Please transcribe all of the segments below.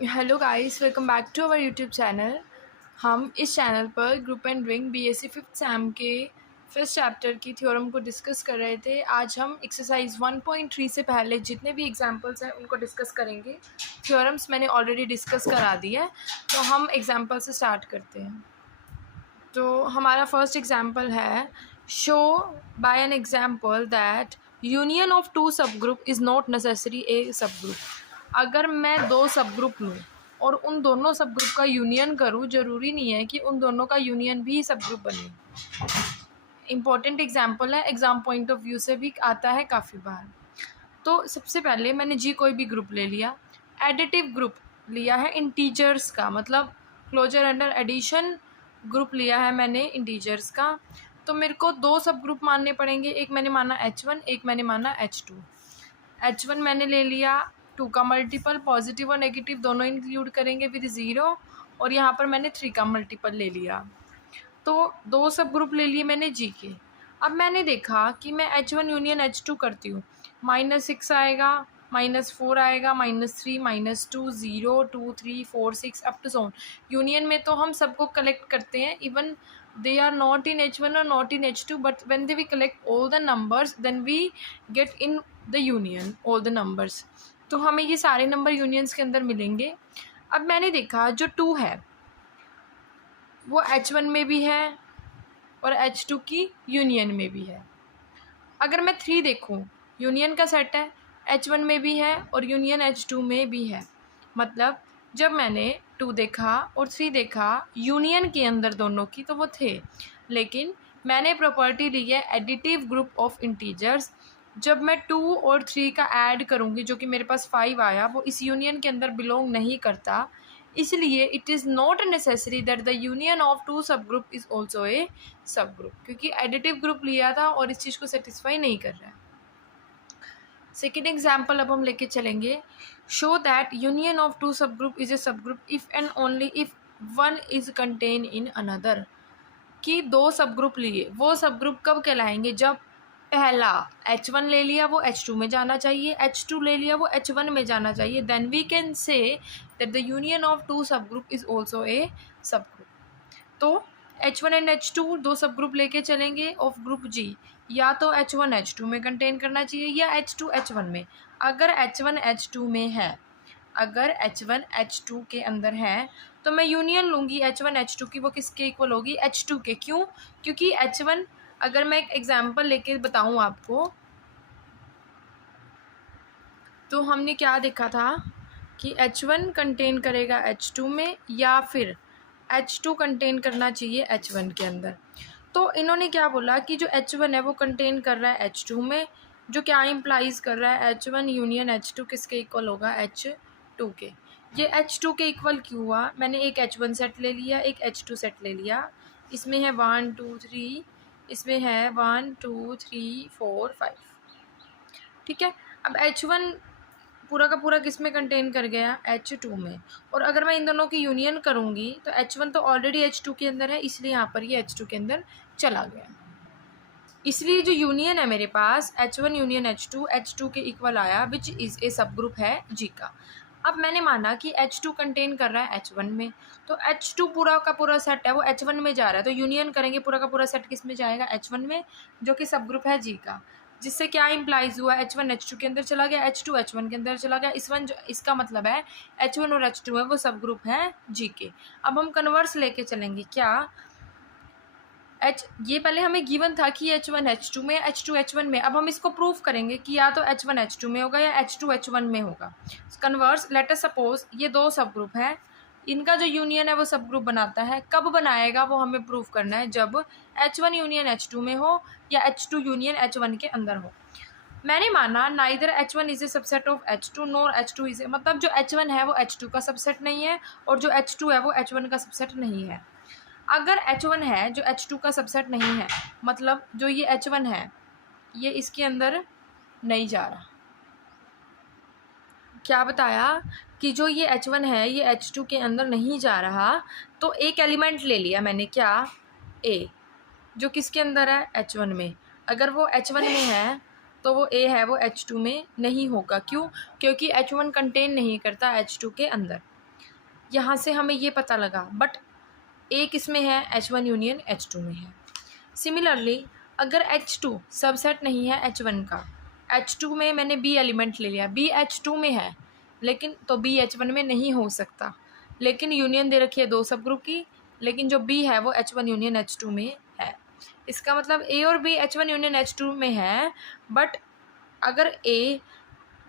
Hello guys, welcome back to our YouTube channel. हम इस channel पर group and ring BSc fifth sem के first chapter की theorem को डिस्कस कर रहे थे। आज हम एक्सरसाइज 1.3 से पहले जितने भी एग्जांपल्स हैं उनको डिस्कस करेंगे। थ्योरम्स मैंने ऑलरेडी डिस्कस करा दी है, तो हम एग्जांपल से स्टार्ट करते हैं। तो हमारा फर्स्ट एग्जांपल है, show by an example that union of two subgroup is not necessary a subgroup. अगर मैं दो सब ग्रुप लूँ और उन दोनों सब ग्रुप का यूनियन करूँ, ज़रूरी नहीं है कि उन दोनों का यूनियन भी सब ग्रुप बने। इम्पॉर्टेंट एग्जांपल है, एग्ज़ाम पॉइंट ऑफ व्यू से भी आता है काफ़ी बार। तो सबसे पहले मैंने जी कोई भी ग्रुप ले लिया, एडिटिव ग्रुप लिया है इंटीजर्स का, मतलब क्लोजर अंडर एडिशन ग्रुप लिया है मैंने इंटीजर्स का। तो मेरे को दो सब ग्रुप मानने पड़ेंगे, एक मैंने माना H1, एक मैंने माना H2। H1 मैंने ले लिया, 2 का मल्टीपल पॉजिटिव और नेगेटिव दोनों इंक्लूड करेंगे विद 0, और यहाँ पर मैंने 3 का मल्टीपल ले लिया। तो दो सब ग्रुप ले लिए मैंने जी के। अब मैंने देखा कि मैं H1 यूनियन H2 करती हूँ, -6 आएगा, -4 आएगा, -3, -2, 0, 2, 3, 4, 6 अप टू सोन। यूनियन में तो हम सबको कलेक्ट करते हैं, even they are not in H1 or not in H2, but when we collect all the numbers then we get in the union all the numbers। तो हमें ये सारे नंबर यूनियंस के अंदर मिलेंगे। अब मैंने देखा जो 2 है वो H1 में भी है और H2 की यूनियन में भी है। अगर मैं 3 देखूं, यूनियन का सेट है, H1 में भी है और यूनियन H2 में भी है। मतलब जब मैंने 2 देखा और 3 देखा यूनियन के अंदर दोनों की, तो वो थे। लेकिन मैंने प्रॉपर्टी ली है एडिटिव ग्रुप ऑफ इंटीजर्स। जब मैं 2 और 3 का ऐड करूँगी, जो कि मेरे पास 5 आया, वो इस यूनियन के अंदर बिलोंग नहीं करता। इसलिए it is not necessary that the union of two subgroup is also a subgroup, क्योंकि एडिटिव ग्रुप लिया था और इस चीज़ को सेटिस्फाई नहीं कर रहा है। सेकेंड एग्जाम्पल अब हम लेके चलेंगे, show that union of two subgroup is a subgroup if and only if one is contain in another. कि दो सब ग्रुप लिए, वो सब ग्रुप कब कहलाएंगे? जब पहला H1 ले लिया वो H2 में जाना चाहिए, H2 ले लिया वो H1 में जाना चाहिए, then we can say that the union of two subgroup is also a subgroup. तो H1 एंड H2 दो सब ग्रुप लेके चलेंगे ऑफ ग्रुप G, या तो H1 H2 में कंटेन करना चाहिए या H2 H1 में। अगर H1 H2 में है, अगर H1 H2 के अंदर है, तो मैं यूनियन लूँगी H1 H2 की, वो किसके इक्वल होगी? H2 के। क्यों? क्योंकि H1, अगर मैं एक एग्जाम्पल लेके बताऊँ आपको, तो हमने क्या देखा था कि H1 कंटेन करेगा H2 में, या फिर H2 कंटेन करना चाहिए H1 के अंदर। तो इन्होंने क्या बोला कि जो H1 है वो कंटेन कर रहा है H2 में, जो क्या इम्प्लाइज कर रहा है H1 यूनियन H2 किसके इक्वल होगा? H2 के। ये H2 के इक्वल क्यों हुआ? मैंने एक H1 सेट ले लिया, एक H2 सेट ले लिया, इसमें है 1 2 3, इसमें है 1 2 3 4 5। ठीक है। अब H1 पूरा का पूरा किस में कंटेन कर गया? H2 में। और अगर मैं इन दोनों की यूनियन करूँगी तो H1 तो ऑलरेडी H2 के अंदर है, इसलिए यहाँ पर ये H2 के अंदर चला गया। इसलिए जो यूनियन है मेरे पास H1 यूनियन H2 के इक्वल आया, विच इज़ ए सब ग्रुप है G का। अब मैंने माना कि H2 कंटेन कर रहा है H1 में, तो H2 पूरा का पूरा सेट है वो H1 में जा रहा है, तो यूनियन करेंगे पूरा का पूरा सेट किस में जाएगा? H1 में, जो कि सब ग्रुप है G का। जिससे क्या इम्प्लाइज हुआ? H1 H2 के अंदर चला गया, H2 H1 के अंदर चला गया। इसका मतलब है H1 और H2 है वो सब ग्रुप है G के। अब हम कन्वर्स लेके चलेंगे, क्या ये पहले हमें गिवन था कि H1 H2 में, H2 H1 में। अब हम इसको प्रूफ करेंगे कि या तो H1 H2 में होगा या H2 H1 में होगा। कन्वर्स, लेट अस सपोज ये दो सब ग्रुप हैं, इनका जो यूनियन है वो सब ग्रुप बनाता है। कब बनाएगा वो हमें प्रूफ करना है, जब H1 यूनियन H2 में हो या H2 यूनियन H1 के अंदर हो। मैंने माना neither H1 is a subset of H2 nor H2 is a, मतलब जो H1 है वो H2 का सबसेट नहीं है और जो H2 है वो H1 का सबसेट नहीं है। अगर H1 है जो H2 का सबसेट नहीं है, मतलब जो ये H1 है ये इसके अंदर नहीं जा रहा। क्या बताया कि जो ये H1 है ये H2 के अंदर नहीं जा रहा, तो एक एलिमेंट ले लिया मैंने, क्या? A, जो किसके अंदर है? H1 में। अगर वो H1 में है तो वो A है वो H2 में नहीं होगा। क्यों? क्योंकि H1 कंटेन नहीं करता H2 के अंदर। यहाँ से हमें ये पता लगा, बट ए किस में है, H1 यूनियन H2 में है। सिमिलरली अगर H2 सबसेट नहीं है H1 का, H2 में मैंने B एलिमेंट ले लिया, B H2 में है लेकिन तो B H1 में नहीं हो सकता, लेकिन यूनियन दे रखी है दो सब ग्रुप की, लेकिन जो B है वो H1 यूनियन H2 में है। इसका मतलब A और B H1 यूनियन H2 में है, बट अगर A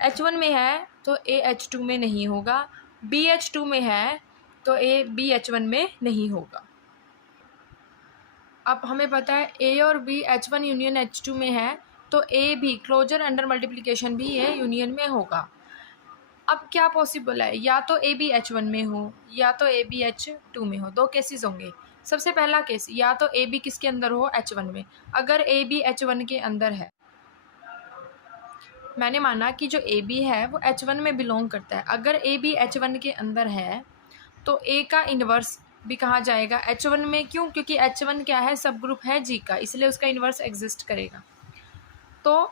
H1 में है तो A H2 में नहीं होगा, B H2 में है तो A B H1 में नहीं होगा। अब हमें पता है A और B H1 यूनियन H2 में है तो A भी क्लोजर अंडर मल्टीप्लिकेशन भी ये यूनियन में होगा। अब क्या पॉसिबल है, या तो A B H1 में हो या तो A B H2 में हो। दो केसेस होंगे। सबसे पहला केस, या तो A B किसके अंदर हो, H1 में। अगर A B H1 के अंदर है, मैंने माना कि जो A B है वो H1 में बिलोंग करता है। अगर A B H1 के अंदर है तो A का इन्वर्स भी कहाँ जाएगा, H1 में। क्यों? क्योंकि H1 क्या है, सब ग्रुप है G का, इसलिए उसका इन्वर्स एग्जिस्ट करेगा। तो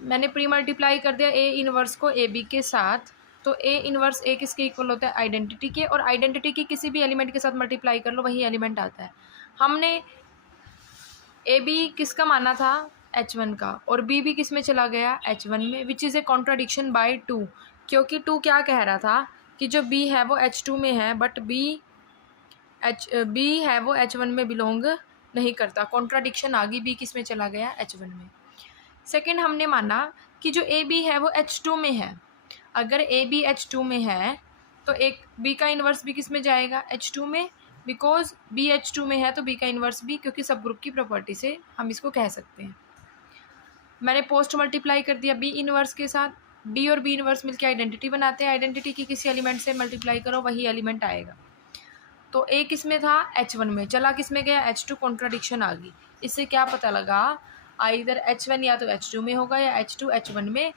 मैंने प्री मल्टीप्लाई कर दिया A इन्वर्स को A B के साथ, तो A इन्वर्स A किसके इक्वल होता है, आइडेंटिटी के, और आइडेंटिटी की किसी भी एलिमेंट के साथ मल्टीप्लाई कर लो वही एलिमेंट आता है। हमने A B किसका माना था, H1 का, और B भी किस में चला गया, H1 में, which is a contradiction by 2, क्योंकि 2 क्या कह रहा था कि जो B है वो H2 में है, बट B है वो H1 में बिलोंग नहीं करता। कॉन्ट्राडिक्शन आ गई, B किस में चला गया, H1 में। सेकंड, हमने माना कि जो A B है वो H2 में है। अगर A B H2 में है तो एक B का इन्वर्स भी किस में जाएगा, H2 में, बिकॉज B H2 में है तो B का इन्वर्स भी, क्योंकि सब ग्रुप की प्रॉपर्टी से हम इसको कह सकते हैं। मैंने पोस्ट मल्टीप्लाई कर दिया B इन्वर्स के साथ, B और B इन्वर्स मिलकर आइडेंटिटी बनाते हैं। आइडेंटिटी की किसी एलिमेंट से मल्टीप्लाई करो वही एलिमेंट आएगा। तो A किस में था, H1 में, चला किस में गया, H2, कॉन्ट्राडिक्शन आ गई। इससे क्या पता लगा, इधर H1 या तो H2 में होगा या H2 H1 में।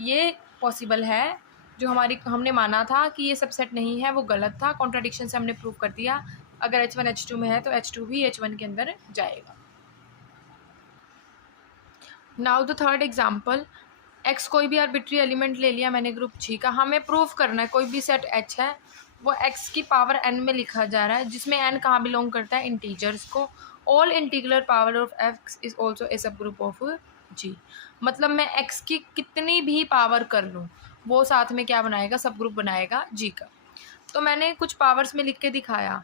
ये पॉसिबल है। जो हमने माना था कि ये सबसेट नहीं है वो गलत था, कॉन्ट्राडिक्शन से हमने प्रूव कर दिया। अगर H1 H2 में है तो H2 भी H1 के अंदर जाएगा। Now the third example, X कोई भी आर्बिट्री एलिमेंट ले लिया मैंने ग्रुप G का। हमें प्रूव करना है कोई भी सेट H है वो X की पावर n में लिखा जा रहा है, जिसमें n कहाँ बिलोंग करता है, इंटीजर्स को। All integral power of X is also a subgroup of G। मतलब मैं X की कितनी भी पावर कर लूँ वो साथ में क्या बनाएगा, सब ग्रुप बनाएगा G का। तो मैंने कुछ पावर्स में लिख के दिखाया।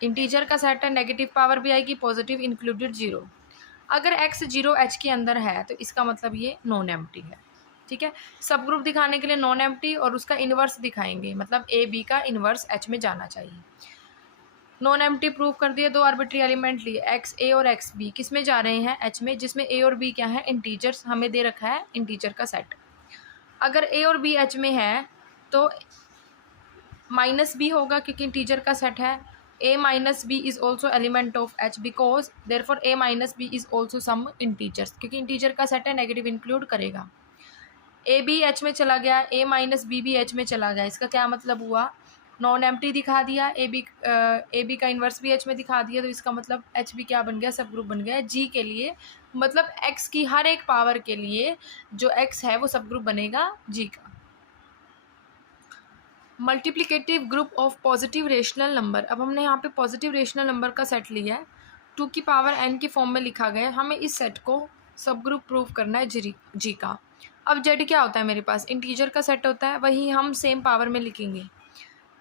इंटीजर का सेट है, नेगेटिव पावर भी आएगी, पॉजिटिव इंक्लूडेड 0। अगर X 0 H के अंदर है तो इसका मतलब ये नॉन एम्प्टी है। ठीक है, सब ग्रुप दिखाने के लिए नॉन एम्प्टी और उसका इन्वर्स दिखाएंगे, मतलब A B का इन्वर्स H में जाना चाहिए। नॉन एम्प्टी प्रूव कर दिए। दो आर्बिट्री एलिमेंट लिए, X A और X B, किस में जा रहे हैं, H में, जिसमें A और B क्या है, इंटीजर्स। हमें दे रखा है इंटीजर का सेट। अगर A और B H में है तो माइनस B होगा, क्योंकि इंटीजर का सेट है। A minus B is also element of H, because therefore A minus B is also some integers, क्योंकि इंटीजर का सेट है, नेगेटिव इंक्लूड करेगा। A B H में चला गया, A माइनस B भी H में चला गया। इसका क्या मतलब हुआ, नॉन एम्प्टी दिखा दिया, A B का इन्वर्स भी H में दिखा दिया, तो इसका मतलब H भी क्या बन गया, सब ग्रुप बन गया G के लिए। मतलब X की हर एक पावर के लिए जो X है वो सब ग्रुप बनेगा G का। Multiplicative group of positive rational number. अब हमने यहाँ पे पॉजिटिव रेशनल नंबर का सेट लिया है, 2 की पावर n की फॉर्म में लिखा गया है। हमें इस सेट को सब ग्रुप प्रूव करना है जी का। अब Z क्या होता है, मेरे पास इंटीजर का सेट होता है, वही हम सेम पावर में लिखेंगे।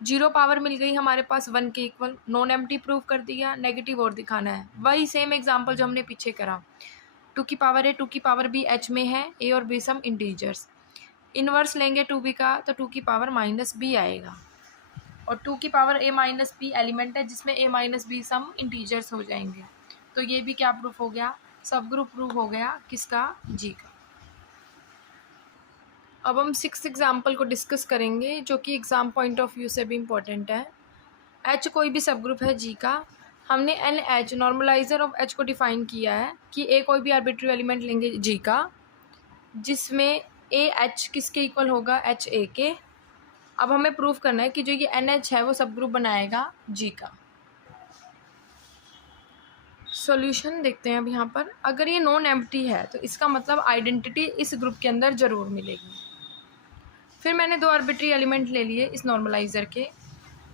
0 पावर मिल गई हमारे पास 1 के इक्वल, नॉन एम्प्टी प्रूव कर दिया, नेगेटिव और दिखाना है। वही सेम एग्जाम्पल जो हमने पीछे करा। 2 की पावर है, 2 की पावर भी H में है, A और B सम इंटीजर्स। इन्वर्स लेंगे 2B का तो 2 की पावर माइनस B आएगा, और 2 की power A minus B element है, जिसमें A minus B some integers हो जाएंगे। तो ये भी क्या प्रूफ हो गया, सब ग्रुप प्रूफ हो गया, किसका, G का। अब हम 6th एग्जाम्पल को डिस्कस करेंगे, जो कि एग्ज़ाम पॉइंट ऑफ व्यू से भी इम्पोर्टेंट है। H कोई भी सब ग्रुप है G का। हमने NH नॉर्मलाइजर ऑफ H को डिफाइन किया है कि A कोई भी आर्बिट्री एलिमेंट लेंगे G का, जिसमें AH किसके इक्वल होगा, HA के। अब हमें प्रूफ करना है कि जो ये NH है वो सब ग्रुप बनाएगा G का। सॉल्यूशन देखते हैं अब यहाँ पर। अगर ये नॉन एम्प्टी है तो इसका मतलब आइडेंटिटी इस ग्रुप के अंदर ज़रूर मिलेगी। फिर मैंने दो आर्बिट्री एलिमेंट ले लिए इस नॉर्मलाइज़र के।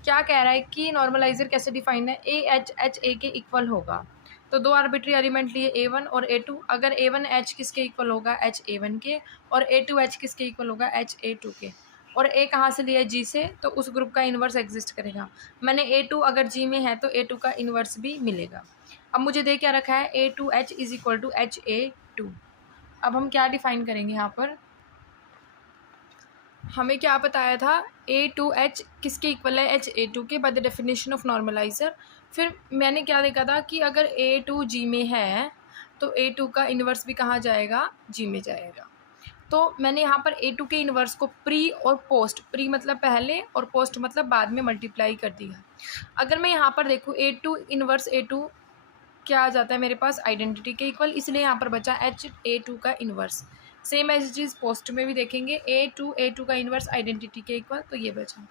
क्या कह रहा है कि नॉर्मलाइज़र कैसे डिफाइन है, ए एच एच ए के इक्वल होगा। तो दो आर्बिट्री एलिमेंट लिए A1 और A2। अगर A1 H किसके इक्वल होगा, HA1 के, और A2 H किसके इक्वल होगा, HA2 के। और A कहाँ से लिया है, G से, तो उस ग्रुप का इन्वर्स एग्जिस्ट करेगा। मैंने A2 अगर G में है तो A2 का इन्वर्स भी मिलेगा। अब मुझे दे क्या रखा है, A2H is equal to HA2। अब हम क्या डिफाइन करेंगे यहाँ पर, हमें क्या बताया था, A2H किसके इक्वल है, HA2 के, बाय द डेफिनेशन ऑफ नॉर्मलाइज़र। फिर मैंने क्या देखा था कि अगर A2 G में है तो A2 का इन्वर्स भी कहाँ जाएगा, G में जाएगा। तो मैंने यहाँ पर A2 के इन्वर्स को प्री और पोस्ट, प्री मतलब पहले और पोस्ट मतलब बाद में मल्टीप्लाई कर दिया। अगर मैं यहाँ पर देखूँ A2 इन्वर्स A2 क्या आ जाता है मेरे पास, आइडेंटिटी के इक्वल, इसलिए यहाँ पर बचा HA2 का इन्वर्स। सेम एज चीज़ पोस्ट में भी देखेंगे, A2 का इन्वर्स आइडेंटिटी के इक्वल, तो ये बचा।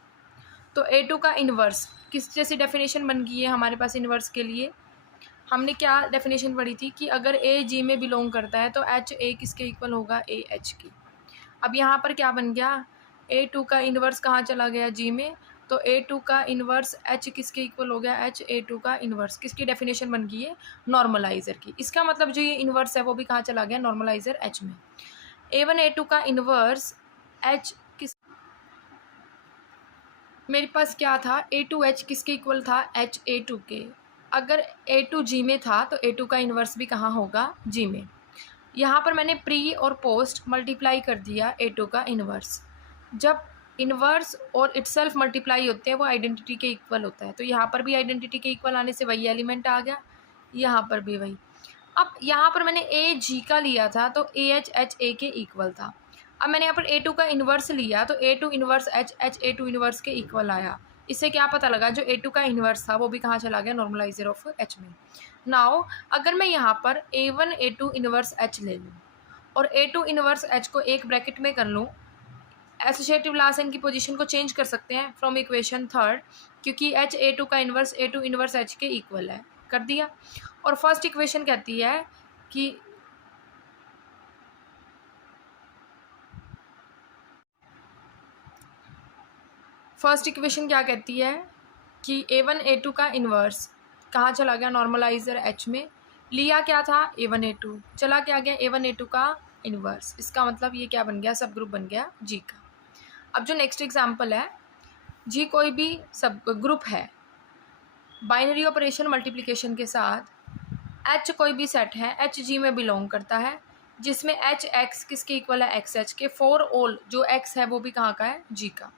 तो A2 का इन्वर्स किस जैसी डेफिनेशन बन गई है हमारे पास इन्वर्स के लिए, हमने क्या डेफिनेशन पढ़ी थी कि अगर A G में बिलोंग करता है तो HA किसके इक्वल होगा, AH की। अब यहाँ पर क्या बन गया, A2 का इन्वर्स कहाँ चला गया, G में, तो A2 का इन्वर्स H किसके इक्वल हो गया, HA2 का इन्वर्स। किसकी डेफिनेशन बन गई है, नॉर्मलाइज़र की। इसका मतलब जो ये इन्वर्स है वो भी कहाँ चला गया, नॉर्मलाइज़र H में। A1 A2 का इन्वर्स H किस, मेरे पास क्या था, A2H किसके इक्वल था, HA2 के। अगर A2 G में था तो A2 का इन्वर्स भी कहाँ होगा, G में। यहाँ पर मैंने प्री और पोस्ट मल्टीप्लाई कर दिया A2 का इन्वर्स। जब इन्वर्स और इटसेल्फ मल्टीप्लाई होते हैं वो आइडेंटिटी के इक्वल होता है, तो यहाँ पर भी आइडेंटिटी के इक्वल आने से वही एलिमेंट आ गया, यहाँ पर भी वही। अब यहाँ पर मैंने A G का लिया था तो AH HA के इक्वल था। अब मैंने यहाँ पर A2 का इन्वर्स लिया तो A2 inverse H HA2 inverse के इक्वल आया। इससे क्या पता लगा, जो A2 का इन्वर्स था वो भी कहाँ चला गया, नॉर्मलाइजर ऑफ H में। नाउ अगर मैं यहाँ पर A1 A2 इन्वर्स H ले लूँ और A2 इन्वर्स H को एक ब्रैकेट में कर लूँ, एसोसिएटिव लास इनकी पोजीशन को चेंज कर सकते हैं फ्रॉम इक्वेशन थर्ड, क्योंकि HA2 का इन्वर्स A2 इन्वर्स H के इक्वल है, कर दिया। और फर्स्ट इक्वेशन कहती है कि फर्स्ट इक्वेशन क्या कहती है कि A1 A2 का इन्वर्स कहाँ चला गया, नॉर्मलाइजर H में। लिया क्या था, A1 A2, चला क्या गया, A1 A2 का इन्वर्स। इसका मतलब ये क्या बन गया, सब ग्रुप बन गया G का। अब जो नेक्स्ट एग्जाम्पल है, G कोई भी सब ग्रुप है, बाइनरी ऑपरेशन मल्टीप्लिकेशन के साथ H कोई भी सेट है, H G में बिलोंग करता है, जिसमें H X किसके इक्वल है, X H के। फॉर ऑल जो X है वो भी कहाँ का है, G का।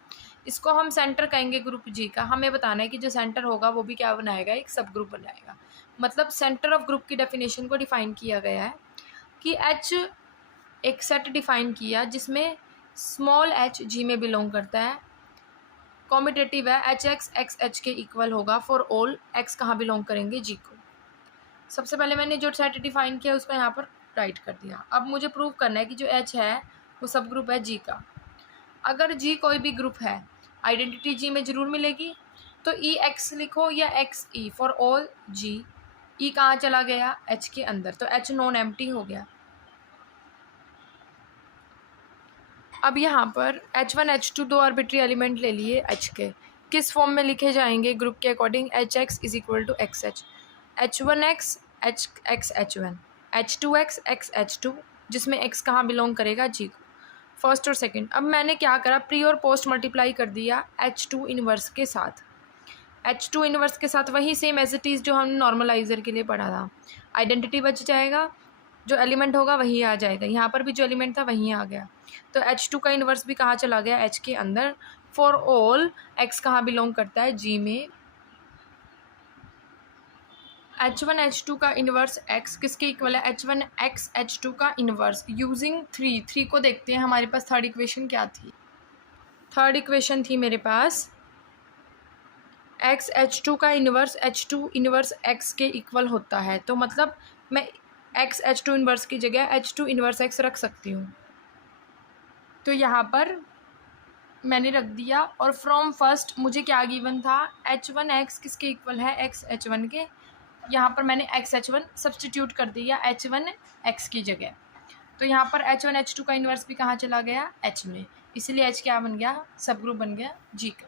इसको हम सेंटर कहेंगे ग्रुप G का। हमें बताना है कि जो सेंटर होगा वो भी क्या बनाएगा, एक सब ग्रुप बनाएगा। मतलब सेंटर ऑफ ग्रुप की डेफिनेशन को डिफाइन किया गया है कि H एक सेट डिफाइन किया जिसमें स्मॉल h G में बिलोंग करता है, कॉम्पिटेटिव है, HX XH के इक्वल होगा फॉर ऑल X कहाँ बिलोंग करेंगे, G को। सबसे पहले मैंने जो सेट डिफाइन किया उसको यहाँ पर राइट कर दिया। अब मुझे प्रूव करना है कि जो H है वो सब ग्रुप है G का। अगर G कोई भी ग्रुप है, आइडेंटिटी G में ज़रूर मिलेगी, तो EX लिखो या XE for all G। E कहाँ चला गया, H के अंदर, तो H नॉन एम्प्टी हो गया। अब यहाँ पर H1 H2 दो आर्बिट्री एलिमेंट ले लिए H के, किस फॉर्म में लिखे जाएंगे ग्रुप के according, HX is equal to XH, H1X HX H1, H2X X H2, जिसमें X कहाँ बिलोंग करेगा, G को, फर्स्ट और सेकंड। अब मैंने क्या करा, प्री और पोस्ट मल्टीप्लाई कर दिया H2 इन्वर्स के साथ। H2 इन्वर्स के साथ वही सेम एज इट इज़ जो हमने नॉर्मलाइजर के लिए पढ़ा था। आइडेंटिटी बच जाएगा, जो एलिमेंट होगा वही आ जाएगा। यहाँ पर भी जो एलिमेंट था वही आ गया। तो H2 का इन्वर्स भी कहाँ चला गया, H के अंदर। फॉर ऑल X कहाँ बिलोंग करता है, G में। H1 H2 का इन्वर्स X किसके इक्वल है, H1 X H2 का इन्वर्स। यूजिंग थ्री को देखते हैं, हमारे पास थर्ड इक्वेशन क्या थी। थर्ड इक्वेशन थी मेरे पास X H2 का इन्वर्स H2 इन्वर्स X के इक्वल होता है। तो मतलब मैं X H2 इन्वर्स की जगह H2 इन्वर्स X रख सकती हूँ। तो यहाँ पर मैंने रख दिया। और फ्रॉम फर्स्ट मुझे क्या गिवन था, H1X किसके इक्वल है, X H1 के। यहाँ पर मैंने X H1 सब्सटीट्यूट कर दिया H1X की जगह। तो यहाँ पर H1 H2 का इन्वर्स भी कहाँ चला गया, H में। इसलिए एच क्या बन गया, सब ग्रुप बन गया जी का।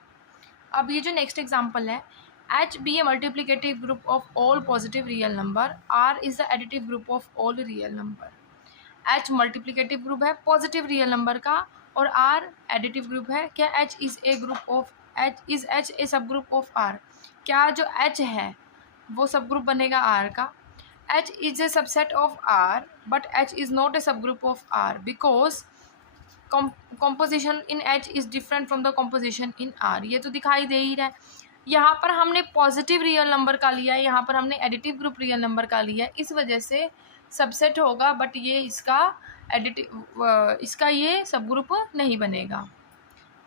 अब ये जो नेक्स्ट एग्जाम्पल है, H be a multiplicative group of all positive real number, R is the additive group of all real number. H multiplicative group है पॉजिटिव रियल नंबर का और आर एडिटिव ग्रुप है। क्या H is a group of H a subgroup of are? क्या जो H है वो सब ग्रुप बनेगा आर का? H is a subset of R but H is not a subgroup of R because composition in H is different from the composition in R। ये तो दिखाई दे ही रहा है। यहाँ पर हमने पॉजिटिव रियल नंबर का लिया है, यहाँ पर हमने एडिटिव ग्रुप रियल नंबर का लिया है, इस वजह से सबसेट होगा बट ये इसका ये सब ग्रुप नहीं बनेगा।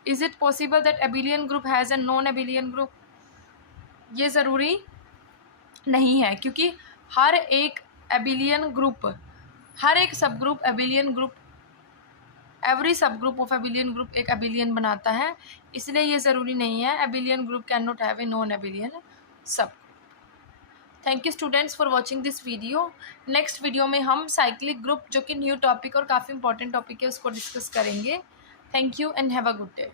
Is it possible that abelian group has a non abelian group? ये ज़रूरी नहीं है, क्योंकि हर एक एबिलियन ग्रुप, हर एक subgroup abelian group, every subgroup of abelian group एक एबिलियन बनाता है, इसलिए ये ज़रूरी नहीं है abelian group can not have a non abelian sub. Thank you students for watching this video. Next video में हम साइक्लिक ग्रुप, जो कि न्यू टॉपिक और काफ़ी इंपॉर्टेंट टॉपिक है, उसको डिस्कस करेंगे। Thank you and have a good day.